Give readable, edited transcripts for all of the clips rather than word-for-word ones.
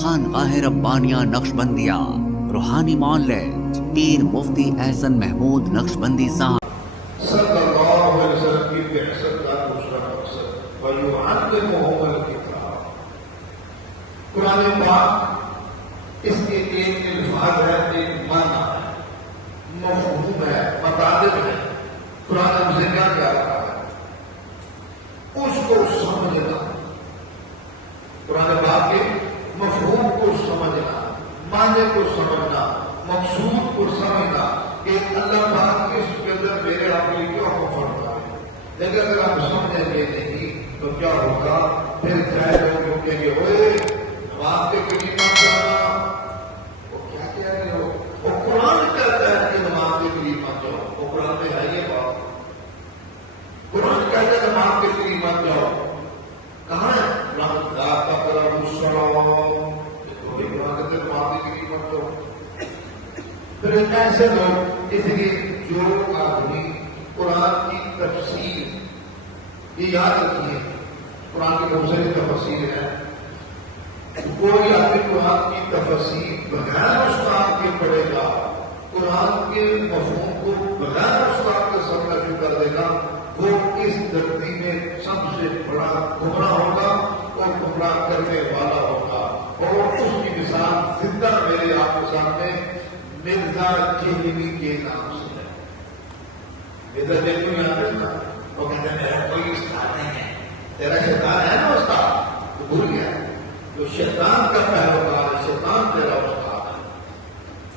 خانقاہ ربانیہ نقشبندیہ روحانی معالج پیر مفتی احسن محمود نقشبندی صاحب صلی اللہ علیہ وسلم کی بعثت کا دوسرا مقصد وَيُعَلِّمُهُمُ الْكِتَابَ۔ قرآن پاک اس کے ایک الفاظ ہے، ایک معنی ہے، مفہوم ہے، مطالب ہے۔ قرآن ہم سے کیا کہہ رہا ہے؟ اس کو سمجھنا، قرآن پاک کے مفہوم کو سمجھنا، معنی کو سمجھنا، مقصود کو سمجھنا کہ اللہ پاک اس کے اندر میرے آپ کے کیوں فرماتا ہے۔ لیکن اگر آپ سمجھیں گے نہیں تو کیا ہوگا؟ پھر چاہے لوگ کہیں گے اوے آپ کے قریب مت جانا، وہ کیا کہہ رہے ہو؟ وہ قرآن کہتا ہے کہ نماز کے قریب مت جاؤ، وہ قرآن میں ہے یہ بات؟ قرآن کہتا ہے نماز کے قریب مت جاؤ، کہاں ہے؟ لا تقربوا الصلاۃ، تو یہ قرآن کہتا ہے نماز کے قریب مت جاؤ۔ پھر ایسے لوگ، اس لیے جو آدمی قرآن کی تفسیر، یہ یاد رکھیے قرآن کی بہت ساری تفسیر ہے، کوئی آدمی قرآن کی تفسیر بغیر استاد کے پڑھے گا، قرآن کے مفہوم کو بغیر استاد کے سمجھ جو کر دے گا، وہ اس دھرتی میں سب سے بڑا گمراہ ہوگا اور گمراہ کرنے والا ہوگا۔ اور اس کی مثال زندہ میرے آپ کے سامنے مرزا جہلوی کے نام سے ہے۔ مرزا جہلوی یاد رکھنا، وہ کہتے ہیں میرا کوئی استاد نہیں ہے، تیرا شیطان ہے نا استاد، تو بھول گیا جو شیطان کا پیروکار ہے، شیطان تیرا استاد ہے۔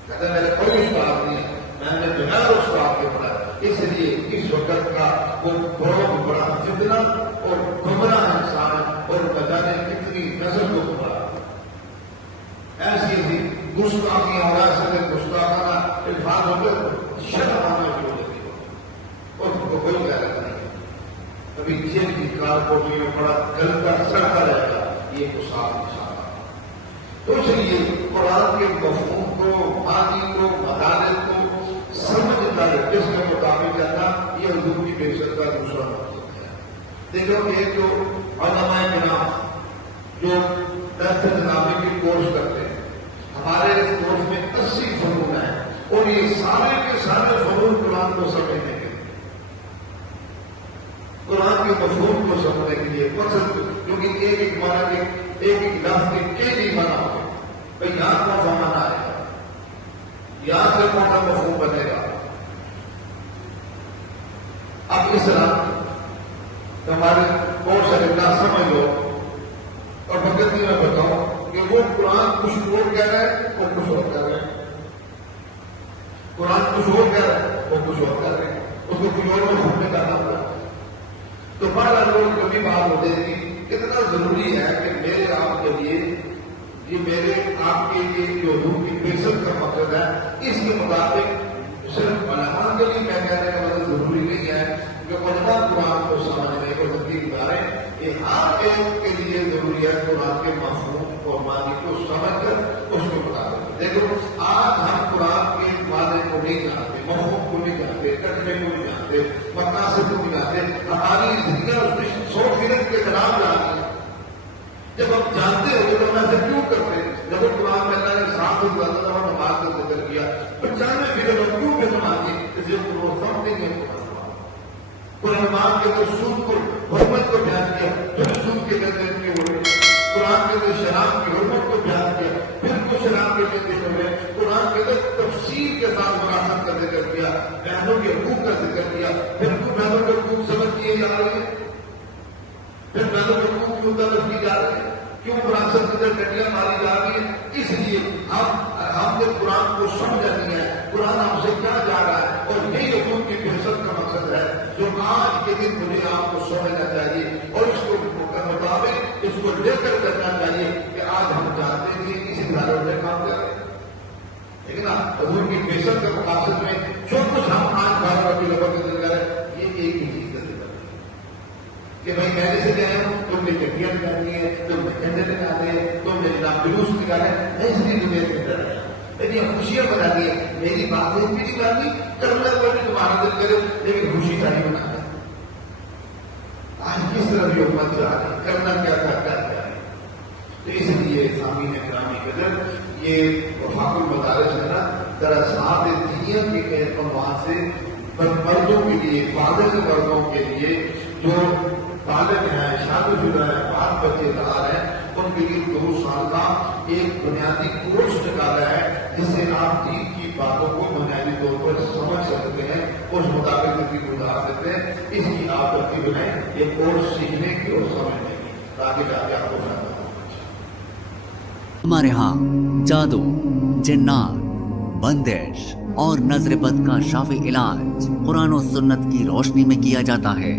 کہتے ہیں میرا کوئی استاد نہیں ہے، میں نے بغیر استاد کے پڑھا۔ اس لیے اس وقت کا وہ بہت بڑا فتنہ اور گمراہ انسان اور پتہ نہیں کتنی نسل کو گمراہ، ایسی ہی گستاخیاں اور ایسے گستاخانہ الفاظ ہو گئے، شرم آنا شروع ہو جاتی ہے اور ان کو کوئی غیرت نہیں ہے۔ کبھی جیل کی کارپوٹی میں بڑا گلتا سڑتا رہے گا، یہ مثال تو اس لیے قرآن کے مفہوم کو، معنی کو، مطالب کو سمجھتا ہے، جس کے مطابق جانا، یہ حضور کی بعثت کا دوسرا مقصد ہے۔ دیکھو یہ جو علماء کرام جو درس نامے کی کورس کرتے ہیں، ہمارے اس کورس میں 80 فنون ہیں اور یہ سارے کے سارے فنون قرآن کو سمجھنے کے لیے، قرآن کے مفہوم کو سمجھنے کے لیے، مقصد کیونکہ ایک ایک معنی کے ایک ایک لفظ کے کئی معنی ہوتے ہیں، بھائی یہاں کون سا معنی آئے گا، یہاں سے کون سا مفہوم بنے گا۔ اب اس طرح ہمارے بہت سارے نہ سمجھ لو اور فقط میں بتاؤں کہ وہ قرآن کچھ اور کہہ رہا ہے، وہ کچھ اور کہہ رہے ہیں، قرآن کچھ اور کہہ رہا ہے، وہ کچھ اور کہہ رہے ہیں، اس کو کچھ اور مفہوم میں کرنا پڑا۔ تو بڑا لوگ کبھی بات ہوتے تھی، کتنا ضروری ہے کہ میرے آپ کے لیے، یہ میرے آپ کے لیے جو حضور کی بعثت کا مقصد ہے، اس کے مطابق صرف علماء کے لیے میں کہنے کا مطلب ضروری نہیں ہے کہ علماء قرآن کو سمجھنے کو ترتیب داریں، یہ ہر ایک کے لیے ضروری ہے قرآن کے مفہوم اور معنی کو سمجھ کر اس کے مطابق۔ دیکھو آج ہم قرآن کے معنی کو نہیں جانتے، مفہوم کو نہیں جانتے، کٹنے کو نہیں جانتے، مقاصد کو نہیں جانتے، ہماری زندگی اس میں 100 فیصد کے خلاف جا رہی ہے۔ جب ہم جانتے ہو تو ہم ایسے کیوں کرتے ہیں؟ جب قرآن میں اللہ نے صاف ستھرا اور نماز کا ذکر کیا، 95% ہم کیوں بے نماز کی؟ اس لیے وہ سمجھتے ہیں قرآن نماز کے اندر سود کو حرمت کو بیان کیا، پھر سود کے اندر کے ہوئے قرآن کے اندر شراب کی حرمت کو بیان کیا، پھر وہ شراب کے اندر ہوئے قرآن کے اندر تفصیل کے ساتھ وراثت کا ذکر کیا، بہنوں کے حقوق کا ذکر کیا، پھر وہ بہنوں کے حقوق سمجھ کیے جا رہے ہیں، پھر بہنوں کے حقوق کیوں طرف کی جا رہے ہیں، کیوں وراثت کے اندر کٹیاں ماری جا رہی ہیں؟ اس لیے ہم نے قرآن کو سمجھا نہیں ہے، قرآن ہم سے کیا جا رہا ہے، اور یہی حضور کی بعثت کا مقصد ہے جو آج کے دن مجھے آپ کو سمجھنا چاہیے اور اس کو مطابق اس کو لے کر کرنا چاہیے کہ آج ہم جانتے ہیں کہ کسی دھاروں میں کام کر رہے ہیں، لیکن حضور کی بعثت کے مقاصد میں جو کچھ ہم آج بھارت کی لوگوں کے اندر کر رہے ہیں، یہ ایک ہی چیز کہ بھائی میں سے گئے ہوں، تم نے کٹیاں نکالنی ہے، تم نے جھنڈے نکالے ہیں، تم نے جلوس نکالے، میں اس لیے دنیا کے اندر رہا لیکن خوشیاں بنانی ہے، میری باتیں بھی نہیں ماننی، کرنا کوئی بھی تمہارا دل کرے لیکن خوشی کا نہیں بنانا۔ آج کس طرح بھی حکومت چلا رہی ہے، کرنا کیا تھا کیا کیا ہے، تو اس لیے ناظمین گرامی قدر، یہ وفاق المدارس ہے نا، دراسات دینیہ کے ایک عنوان سے مردوں کے لیے، بالغ مردوں کے لیے جو بالغ ہیں، شادی شدہ ہیں، بال بچے دار ہیں، ان کے لیے 2 سال کا ایک بنیادی کورس نکالا ہے جس سے آپ دین کی باتوں کو بنیادی طور پر سمجھ سکتے ہیں، اس مطابق بھی گزار سکتے ہیں۔ اس کی آپ ترتیب بنائیں، یہ کورس سیکھنے کی اور سمجھنے کی، تاکہ جا کے آپ کو فائدہ ہو۔ ہمارے ہاں جادو، جنات، بندش اور نظر بد کا شافی علاج قرآن و سنت کی روشنی میں کیا جاتا ہے۔